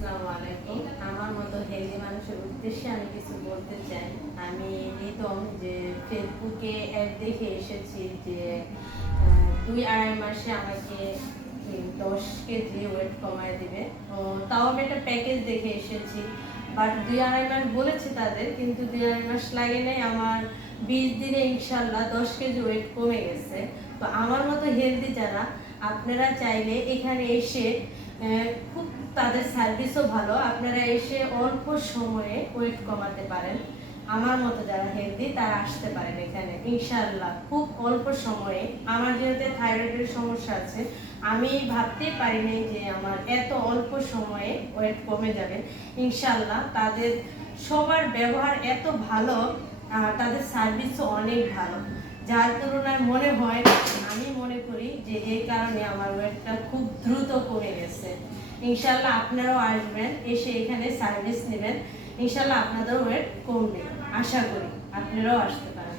আসসালামু আলাইকুম। আমার মতো হেলদি মানুষের উদ্দেশ্যে আমি কিছু বলতে চাই। আমি রিতম, যে ফেসবুকে অ্যাড দেখে এসেছি যে 2-2.5 মাসে আমাকে 10 কেজি ওয়েট কমায় দিবে। তাও আমি একটা প্যাকেজ দেখে এসেছি, বাট 2-2.5 মাস বলেছে তাদের, কিন্তু 2-2.5 মাস লাগে নাই। আমার 20 দিনে ইনশাল্লাহ 10 কেজি ওয়েট কমে গেছে। তো আমার মতো হেলদি যারা, আপনারা চাইলে এখানে এসে খুব, তাদের সার্ভিসও ভালো, আপনারা এসে অল্প সময়ে ওয়েট কমাতে পারেন। আমার মতো যারা হেলদি তারা আসতে পারেন এখানে ইনশাআল্লাহ খুব অল্প সময়ে। আমার যেহেতু থাইরয়েডের সমস্যা আছে, আমি ভাবতেই পারিনি যে আমার এত অল্প সময়ে ওয়েট কমে যাবে। ইনশাআল্লাহ তাদের সবার ব্যবহার এত ভালো, তাদের সার্ভিসও অনেক ভালো, যার তুলনায় মনে হয়, আমি মনে করি যে এই কারণে আমার ওয়েটটা খুব দ্রুত কমে গেছে। ইনশাআল্লাহ আপনারাও আসবেন, এসে এখানে সার্ভিস নেবেন, ইনশাআল্লাহ আপনাদের ওয়েট কমবে। আশা করি আপনারাও আসতে পারেন।